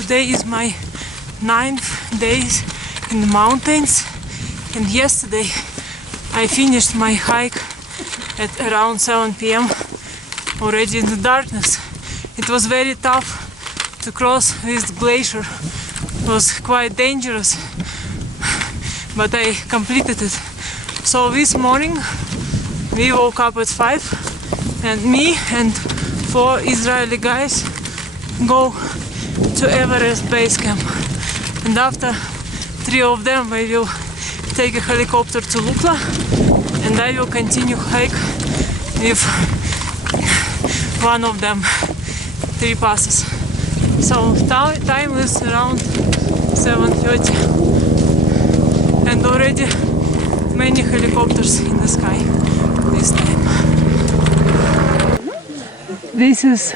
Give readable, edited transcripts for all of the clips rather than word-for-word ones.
Today is my 9th day in the mountains, and yesterday I finished my hike at around 7 p.m. already in the darkness. It was very tough to cross this glacier. It was quite dangerous, but I completed it. So this morning we woke up at 5 and me and 4 Israeli guys go to Everest Base Camp, and after 3 of them we will take a helicopter to Lukla, and I will continue hike with one of them 3 passes. So time is around 7:30 and already many helicopters in the sky this time. This is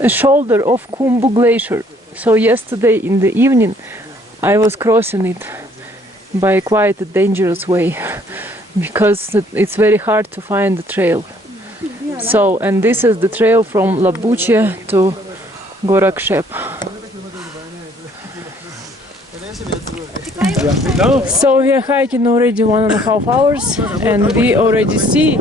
a shoulder of Khumbu Glacier. So yesterday in the evening I was crossing it by quite a dangerous way because it's very hard to find the trail. So, and this is the trail from Labuche to Gorakshep. So we are hiking already 1.5 hours and we already see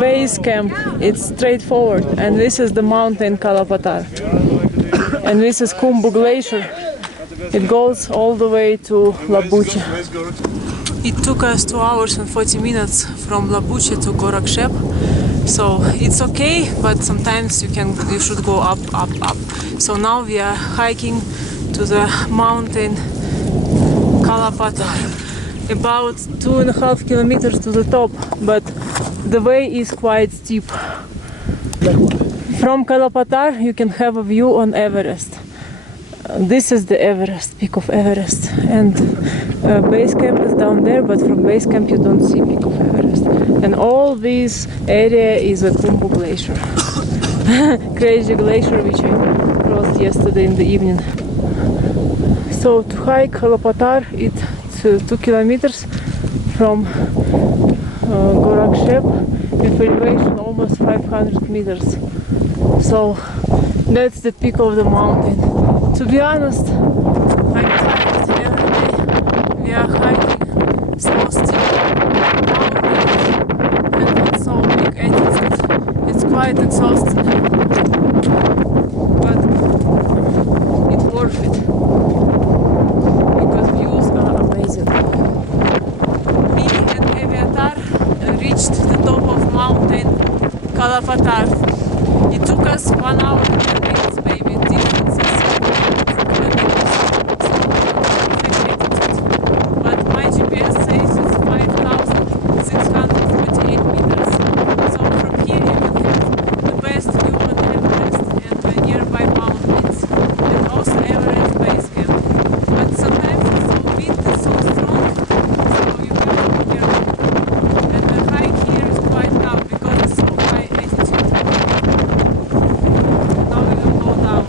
base camp. It's straightforward, and this is the mountain Kalapatthar. And this is Khumbu Glacier. It goes all the way to Labuche. It took us 2 hours and 40 minutes from Labuche to Gorakshep. So it's okay, but sometimes you should go up. So now we are hiking to the mountain Kalapatthar, about 2.5 kilometers to the top, but the way is quite steep. From Kalapatthar you can have a view on Everest. This is the Everest, peak of Everest, and base camp is down there, but from base camp you don't see peak of Everest. And all this area is a Khumbu glacier, crazy glacier which I crossed yesterday in the evening. So to hike Kalapatthar it's 2 kilometers from Gorakshep with elevation almost 500 meters. So that's the peak of the mountain. To be honest, I'm tired every day. We are hiking so steep mountains and it's so big altitude. It's quite exhausting, but it's worth it because views are amazing. Me and Eviatar reached the top of mountain Kalapatthar. It took us 1 hour and 10 minutes, maybe. Differences but my GPS says it's 5,648 meters. So from here you can have the best view on Everest and the nearby mountains, and also Everest Base Camp. But sometimes it's so wind is so strong, so you have to be careful. And the hike here is quite tough because it's so high altitude. Now we will go down.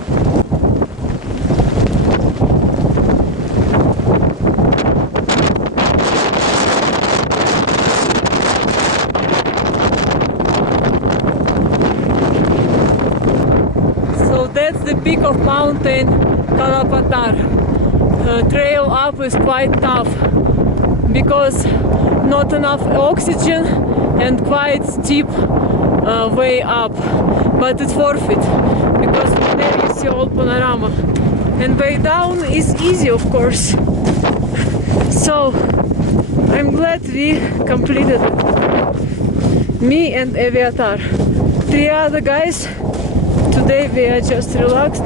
So that's the peak of mountain Kalapatthar. Trail up is quite tough because not enough oxygen and quite steep way up, but it's worth it because from there you see all panorama, and way down is easy, of course. So I'm glad we completed it, me and Eviatar. 3 other guys. Today we are just relaxed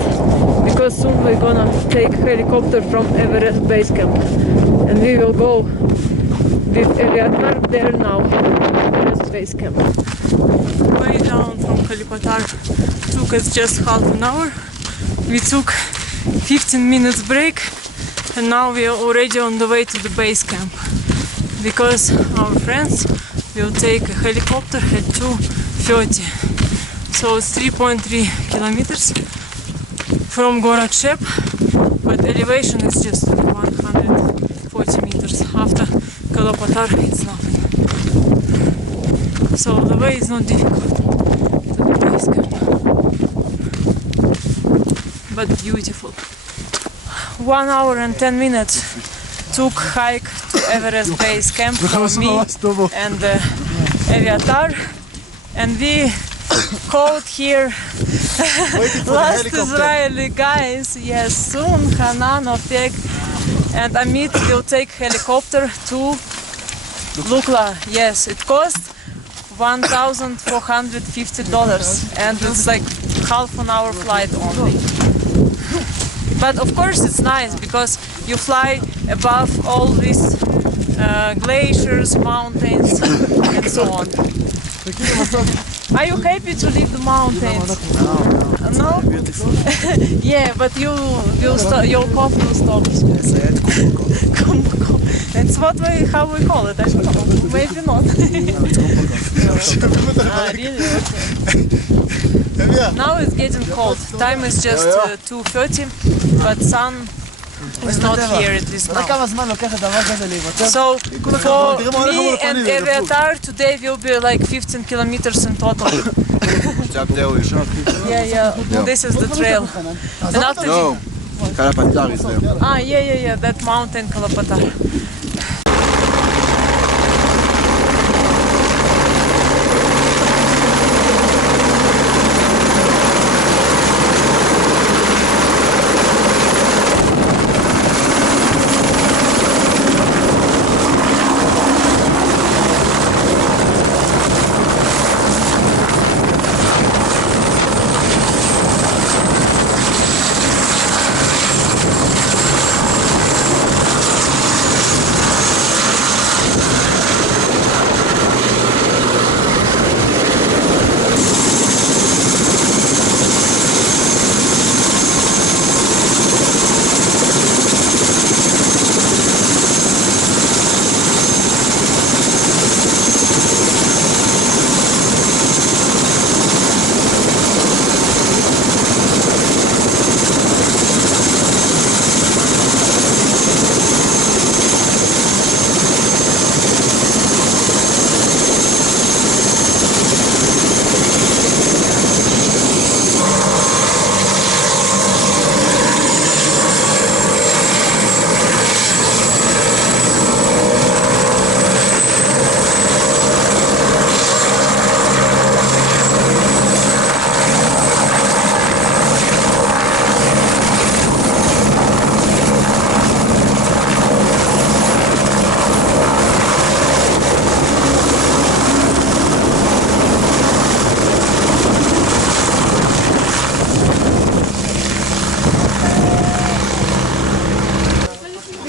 because soon we're gonna take helicopter from Everest Base Camp and we will go with Eviatar there now, Everest Base Camp. Way down from Kalapatthar took us just half an hour. We took 15 minutes break and now we are already on the way to the base camp because our friends will take a helicopter at 2:30. So it's 3.3 kilometers from Gorakshep, but elevation is just 140 meters. After Kalapatthar it's nothing. So the way is not difficult to the base camp, but beautiful. 1 hour and 10 minutes took hike to Everest Base Camp for me and Eviatar, and we called here last Israeli guys. Yes, soon Hanan, Ofek and Amit will take helicopter to Lukla. Yes, it cost $1,450 and it's like half an hour flight only. But of course it's nice because you fly above all these glaciers, mountains and so on. Are you happy to leave the mountains? No? Yeah, but your cough will stop. It's how we call it, I don't know. Maybe not. Really? Okay. Now it's getting cold. Time is just 2:30, but sun is not here at least now. So for me and Eviatar today will be like 15 kilometers in total. Yeah, this is the trail. And after Kalapatthar is there. Ah, yeah, that mountain Kalapatthar.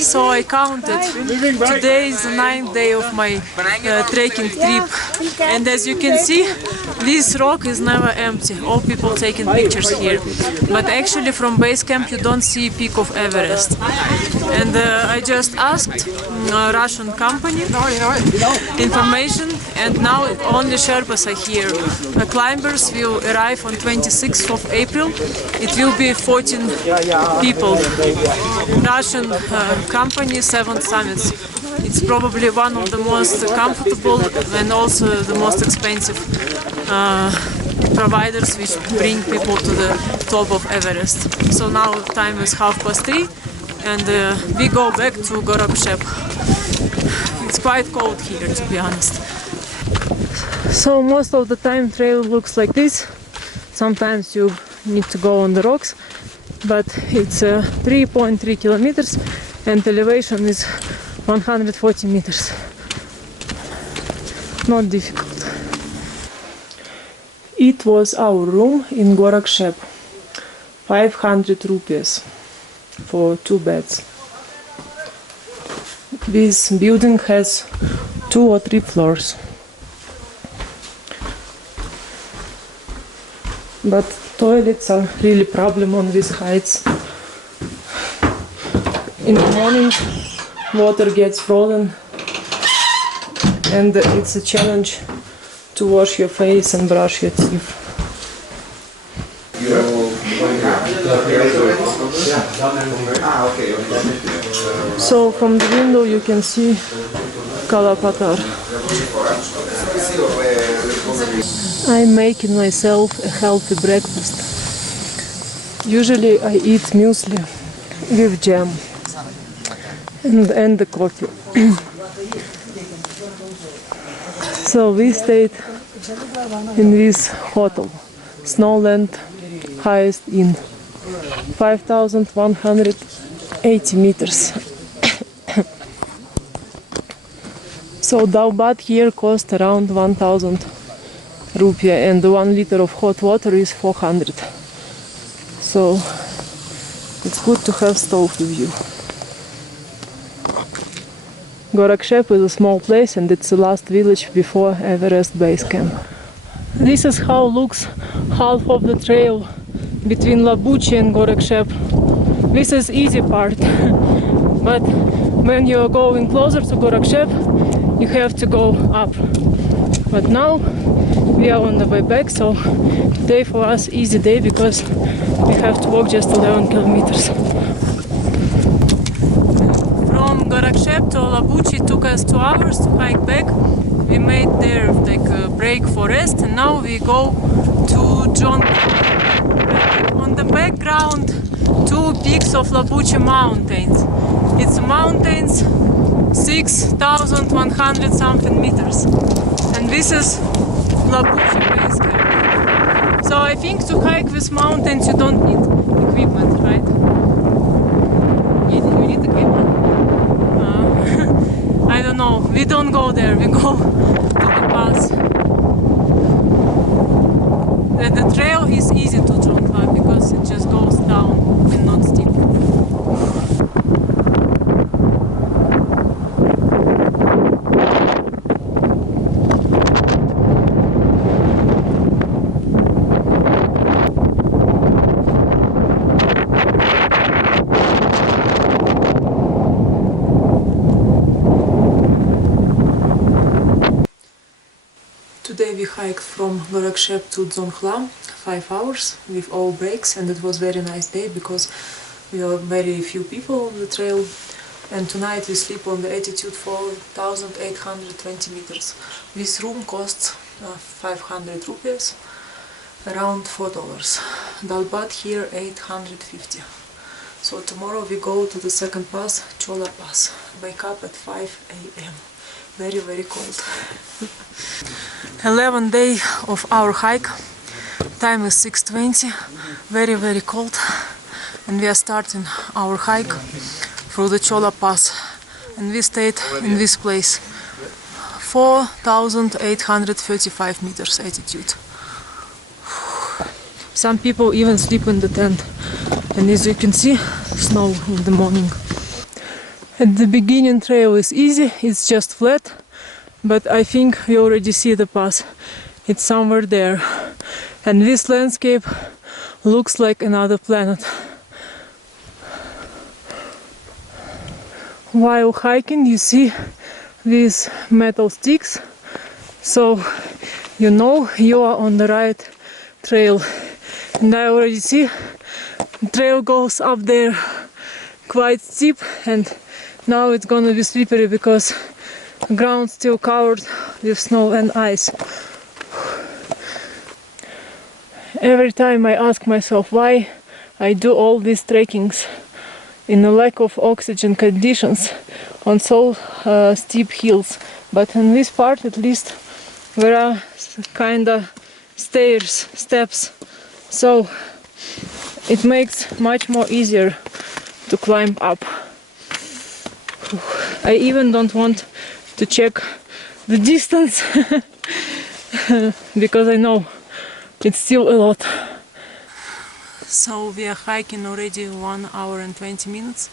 So I counted. Today is the 9th day of my trekking trip, and as you can see, this rock is never empty. All people taking pictures here. But actually from base camp you don't see peak of Everest. And I just asked a Russian company information, and now only Sherpas are here. The climbers will arrive on 26th of April. It will be 14 people. Russian company, 7 summits. It's probably one of the most comfortable and also the most expensive providers which bring people to the top of Everest. So now time is 3:30 and we go back to Gorakshep. It's quite cold here, to be honest. So most of the time trail looks like this. Sometimes you need to go on the rocks, but it's 3.3 kilometers and elevation is 140 meters. Not difficult. It was our room in Gorakshep. 500 rupees for 2 beds. This building has 2 or 3 floors. But toilets are really problem on these heights. In the morning water gets frozen and it's a challenge to wash your face and brush your teeth. So from the window you can see Kalapatthar. I'm making myself a healthy breakfast. Usually I eat muesli, with jam and the coffee. So we stayed in this hotel, Snowland highest inn, 5,180 meters. So dal bath here cost around 1,000 rupiah and 1 liter of hot water is 400. So it's good to have stove with you. Gorakshep is a small place and it's the last village before Everest Base Camp. This is how looks half of the trail between Labuchi and Gorakshep. This is easy part, but when you are going closer to Gorakshep, you have to go up. But now we are on the way back, so today for us easy day because we have to walk just 11 kilometers. From Gorakshep to Labuchi took us 2 hours to hike back. We made there like a break for rest and now we go to John. On the background 2 peaks of Labuchi mountains. It's mountains 6,100 something meters. And this is Labuchi base camp. So I think to hike these mountains you don't need equipment, right? You need equipment? I don't know. We don't go there. We go to the pass. The trail is easy to Cho La Pass because it just goes down and not steep. Today we hiked from Gorakshep to Dzongkhla, 5 hours with all breaks, and it was very nice day because we are very few people on the trail. And tonight we sleep on the altitude 4,820 meters. This room costs 500 rupees, around $4. Dal bath here 850. So tomorrow we go to the second pass, Cho La Pass. Wake up at 5 a.m. Very, very cold. 11th day of our hike. Time is 6:20. Very, very cold. And we are starting our hike through the Cho La Pass. And we stayed in this place. 4,835 meters altitude. Some people even sleep in the tent. And as you can see, snow in the morning. At the beginning trail is easy, it's just flat, but I think we already see the pass. It's somewhere there. And this landscape looks like another planet. While hiking you see these metal sticks, so you know you are on the right trail. And I already see the trail goes up there quite steep, and now it's gonna be slippery because the ground still covered with snow and ice. Every time I ask myself why I do all these trekkings in a lack of oxygen conditions on so steep hills, but in this part at least there are kinda steps, so it makes much more easier to climb up. I even don't want to check the distance because I know it's still a lot. So we are hiking already 1 hour and 20 minutes.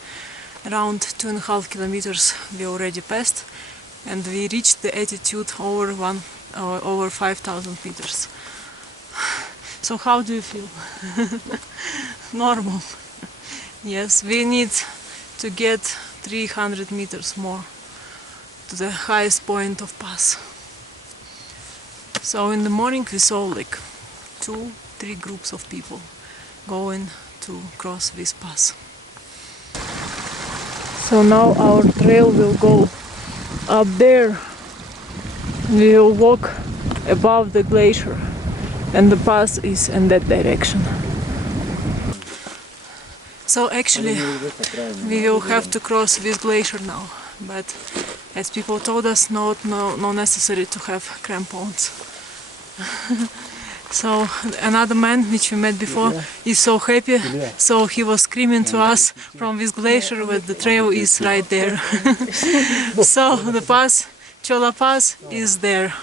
Around 2.5 kilometers we already passed, and we reached the altitude over 5,000 meters. So how do you feel? Normal. Yes, we need to get 300 meters more to the highest point of pass. So in the morning we saw like 2-3 groups of people going to cross this pass. So now our trail will go up there. We will walk above the glacier and the pass is in that direction. So actually we will have to cross this glacier now, but as people told us, no necessary to have crampons. So another man which we met before is so happy, so he was screaming to us from this glacier that the trail is right there. So the pass, Cho La Pass, is there.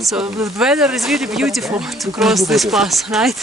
So the weather is really beautiful to cross this pass, right?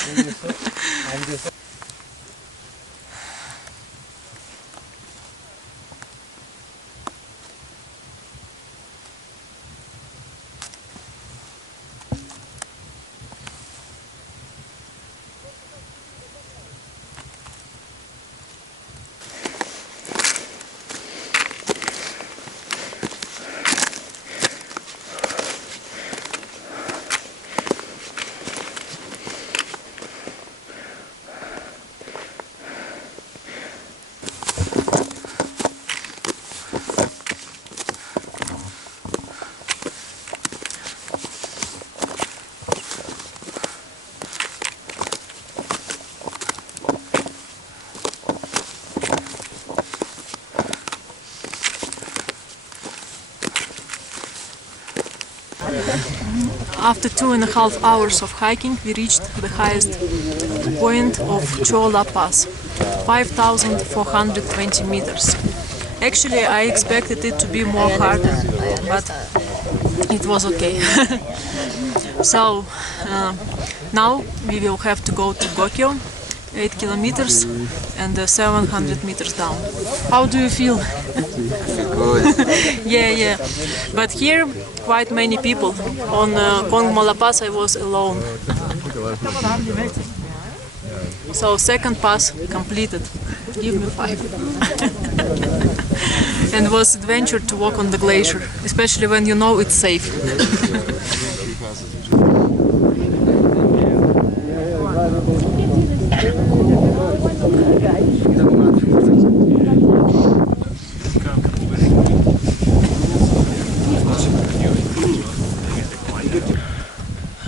After 2.5 hours of hiking, we reached the highest point of Cho La Pass, 5,420 meters. Actually, I expected it to be more harder, but it was okay. So now we will have to go to Gokyo, 8 kilometers and 700 meters down. How do you feel? Good. Yeah. But here, quite many people. On Cho La Pass I was alone. So second pass completed. Give me 5. And was adventure to walk on the glacier, especially when you know it's safe.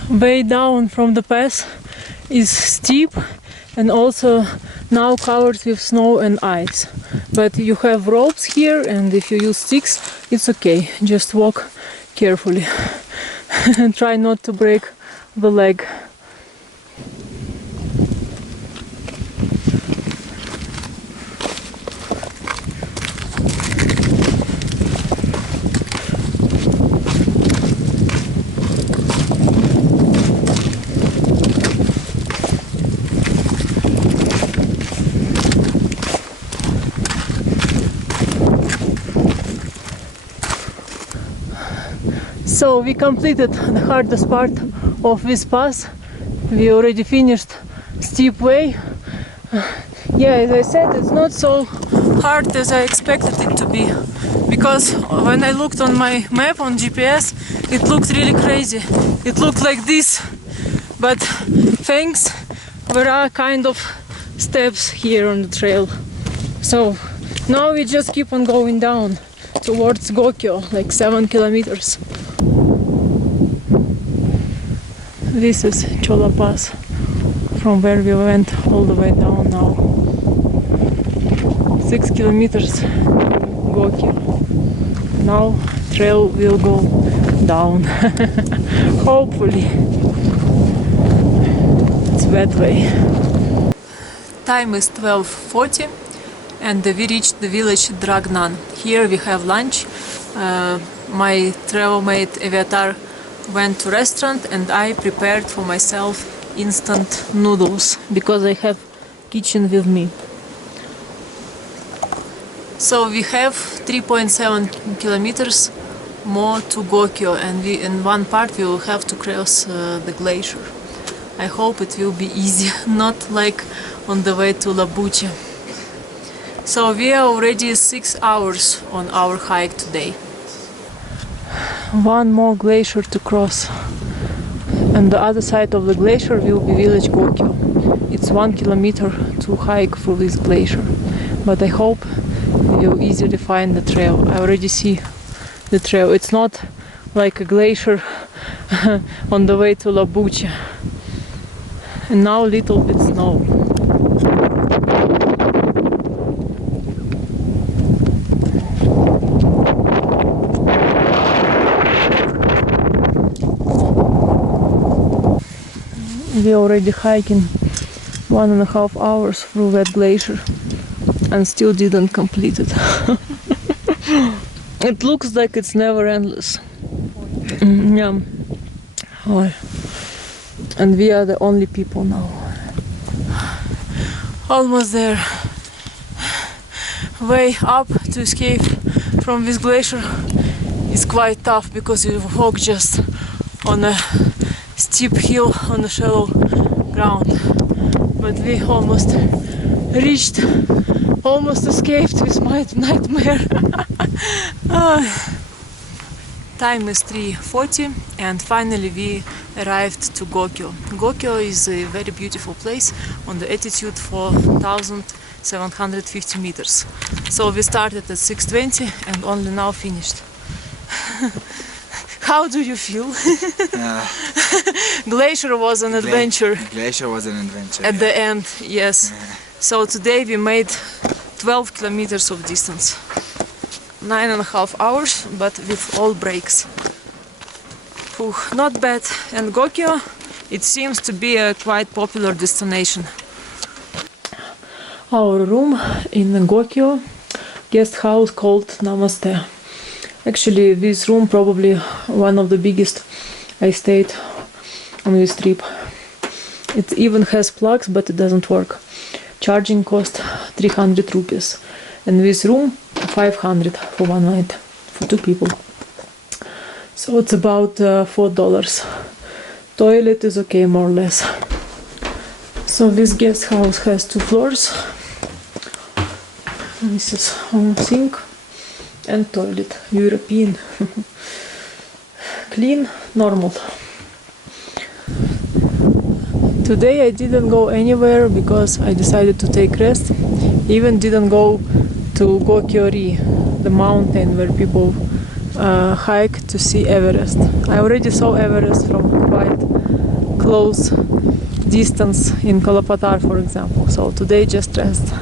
Way down from the pass is steep and also now covered with snow and ice. But you have ropes here, and if you use sticks, it's okay. Just walk carefully and try not to break the leg. So we completed the hardest part of this pass. We already finished steep way. Yeah, as I said, it's not so hard as I expected it to be, because when I looked on my map on GPS, it looked really crazy. It looked like this, but thanks, there are kind of steps here on the trail. So now we just keep on going down towards Gokyo, like 7 kilometers. This is Cho La Pass, from where we went all the way down now. 6 kilometers Gokyo. Now trail will go down. Hopefully. It's that way. Time is 12:40 and we reached the village Dragnan. Here we have lunch. My travel mate Eviatar went to restaurant and I prepared for myself instant noodles because I have kitchen with me. So we have 3.7 kilometers more to Gokyo, and in one part we will have to cross the glacier. I hope it will be easy, not like on the way to Labuche. So we are already 6 hours on our hike today. One more glacier to cross. On the other side of the glacier will be village Gokyo. It's 1 kilometer to hike through this glacier. But I hope we will easily find the trail. I already see the trail. It's not like a glacier on the way to Labuche. And now a little bit snow. we already hiking 1.5 hours through that glacier and still didn't complete it. It looks like it's never endless. Yeah. Oh. And we are the only people now. Almost there. Way up to escape from this glacier is quite tough because you walk just on a steep hill on a shallow ground. But we almost reached, almost escaped with my nightmare. Time is 3:40 and finally we arrived to Gokyo. Gokyo is a very beautiful place on the altitude 4,750 meters. So we started at 6:20 and only now finished. How do you feel? Glacier was an adventure. Glacier was an adventure. At the end, yes. So today we made 12 kilometers of distance. 9.5 hours, but with all breaks. Not bad. And Gokyo, it seems to be a quite popular destination. Our room in Gokyo guest house called Namaste. Actually, this room probably one of the biggest I stayed on this trip. It even has plugs, but it doesn't work. Charging cost 300 rupees. And this room 500 for one night for two people. So it's about $4. Toilet is okay, more or less. So this guest house has 2 floors. This is sink and toilet. European. Clean, normal. Today I didn't go anywhere because I decided to take rest. Even didn't go to Gokyo-ri, the mountain where people hike to see Everest. I already saw Everest from quite close distance in Kalapatthar, for example. So today just rest.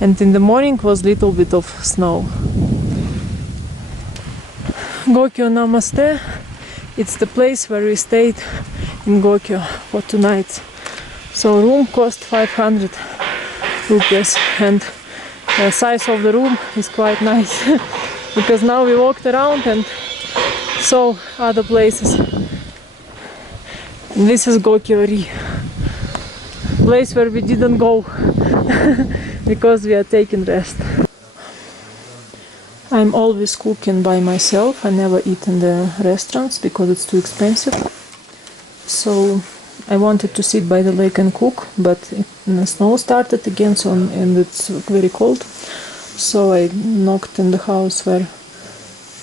And in the morning was little bit of snow. Gokyo Namaste. It's the place where we stayed in Gokyo for 2 nights. So room cost 500 rupees and the size of the room is quite nice because now we walked around and saw other places. And this is Gokyo-ri, place where we didn't go because we are taking rest. I'm always cooking by myself. I never eat in the restaurants because it's too expensive. So I wanted to sit by the lake and cook, but the snow started again, and it's very cold. So I knocked in the house where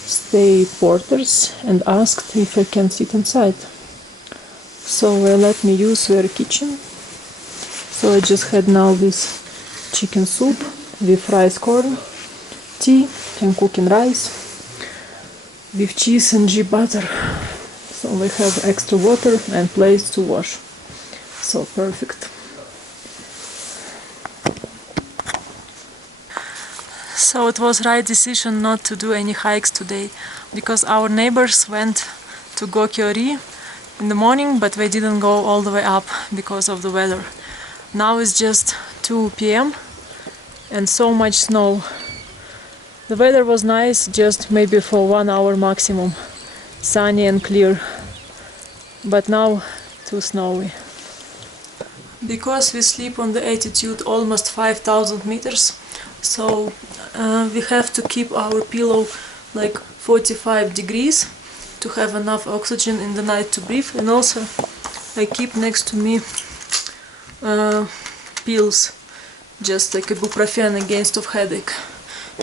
stay porters and asked if I can sit inside. So they let me use their kitchen. So I just had now this chicken soup with rice corn, tea and cooking rice with cheese and ghee butter. So we have extra water and place to wash. So perfect. So it was right decision not to do any hikes today because our neighbors went to Gokyo-ri in the morning, but they didn't go all the way up because of the weather. Now it's just 2 p.m. and so much snow. The weather was nice, just maybe for 1 hour maximum. Sunny and clear. But now too snowy. Because we sleep on the altitude almost 5,000 meters, so we have to keep our pillow like 45 degrees to have enough oxygen in the night to breathe. And also I keep next to me pills, just like ibuprofen against of headache,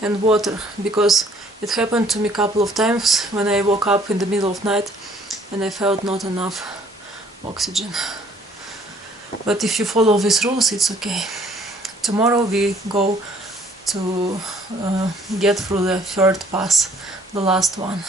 and water, because it happened to me a couple of times when I woke up in the middle of night and I felt not enough oxygen. But if you follow these rules, it's okay. Tomorrow we go to get through the third pass, the last one.